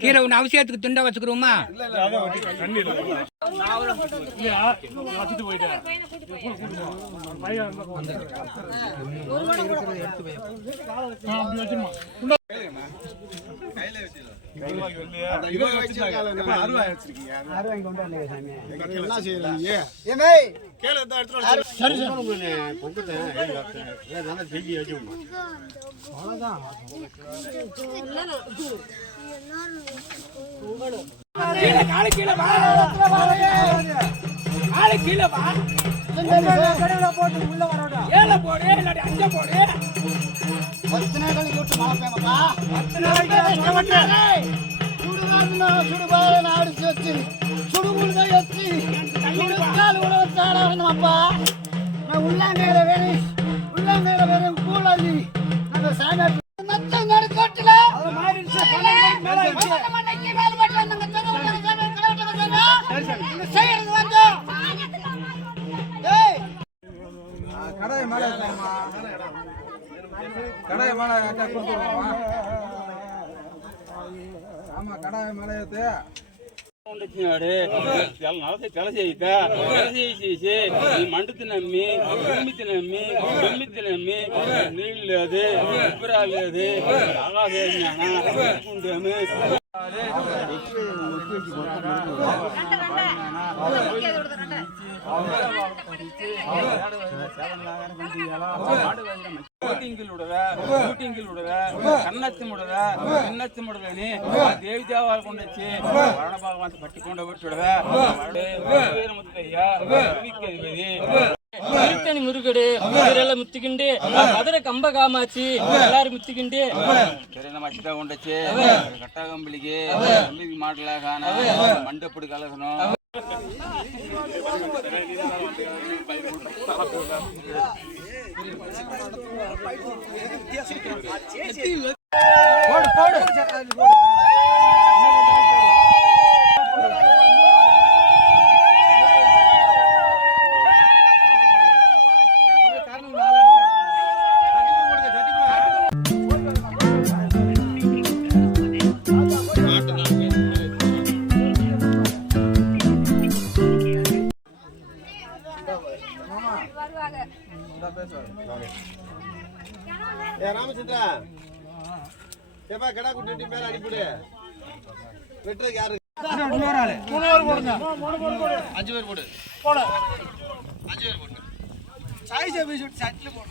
கீரை ஒன்று அவசியத்துக்கு துண்டா வச்சுக்கிறோமா? మండుతు నమ్మి భూమితి నమ్మి భూమితి నమ్మి నీళ్ళు లేదు ఉబ్బరా లేదు కన్నత్తి ముడదని దేవి దేవాలకుండా వచ్చి వరణ భగవంతు పట్టికొండ పెట్టుడదా திருத்தணி முருகடு இதெல்லாம் முத்திக்கிண்டு மதுரை கம்ப காமாச்சி எல்லாரும் முத்திக்கிண்டு மச்சிதா கொண்டச்சு கட்டாகம்பிளிக்கு மாடலா காண மண்டப்படி கலக்கணும் ராமச்சந்திரா ஏப்பா கடா குட்டி மேல அனுப்பிடு வெட்டுறதுக்கு யாரு 5 பேர் போடு 5 பேர் போடு சாய்ஸ் எபிசோட் சட்ல போடு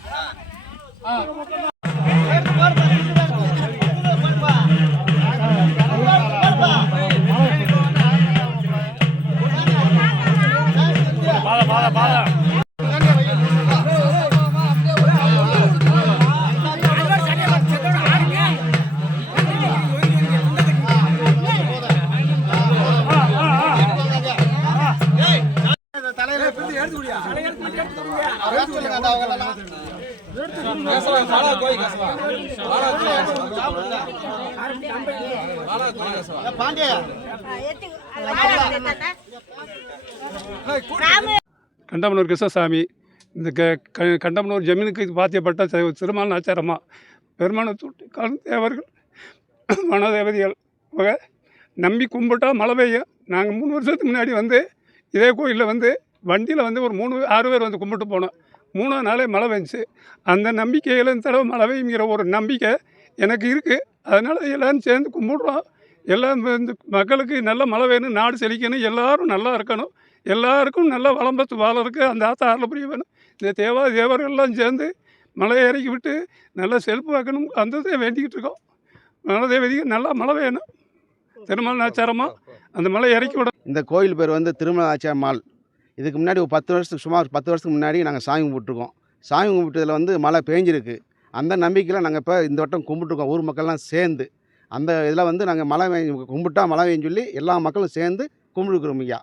கண்டமனூர் கிருஷ்ணசாமி. இந்த கண்டமனூர் ஜமீனுக்கு பாத்தியப்பட்ட திருமால் நாச்சாரம்மா பெருமான தேவர்கள் வனதேவதிகள் நம்பி கும்பிட்டா மழை பெய்யும். நாங்கள் 3 வருஷத்துக்கு முன்னாடி வந்து இதே கோயிலில் வந்து வண்டியில் வந்து ஒரு 6 பேர் வந்து கும்பிட்டு போனோம். 3ஆம் நாளே மழை பெஞ்சிச்சு. அந்த நம்பிக்கையில் இந்த தடவை மழை பெய்யுங்கிற ஒரு நம்பிக்கை எனக்கு இருக்குது. அதனால் எல்லோரும் சேர்ந்து கும்பிடுறோம். எல்லாம் இந்த மக்களுக்கு நல்ல மழை வேணும், நாடு செழிக்கணும், எல்லோரும் நல்லா இருக்கணும், எல்லாருக்கும் நல்ல வளம்பத்து வாழறதுக்கு அந்த ஆத்தா அருள் புரிய வேணும். இந்த தேவர்கள்லாம் சேர்ந்து மழையை இறக்கி விட்டு நல்லா செழிப்பு வைக்கணும். அந்த இதை வேண்டிக்கிட்டு இருக்கோம். மழை தேவதிக்கு நல்லா மழை வேணும். திருமல நாச்சாரமாக அந்த மலை இறக்கி விட. இந்த கோயில் பேர் வந்து திருமல நாச்சியம்மாள். இதுக்கு முன்னாடி ஒரு 10 வருஷத்துக்கு சுமார் 10 வருஷத்துக்கு முன்னாடி நாங்கள் சாமி கும்பிட்ருக்கோம். சாமி கும்பிட்டதில் வந்து மழை பேஞ்சிருக்கு. அந்த நம்பிக்கையில் நாங்கள் இப்போ இந்த வட்டம் கும்பிட்ருக்கோம், ஊர் மக்கள்லாம் சேர்ந்து. அந்த இதில் வந்து நாங்கள் மழை கும்பிட்டா மழை பெய்யுன்னு சொல்லி எல்லா மக்களும் சேர்ந்து கும்பிட்டுருக்குறோம் ஐயா.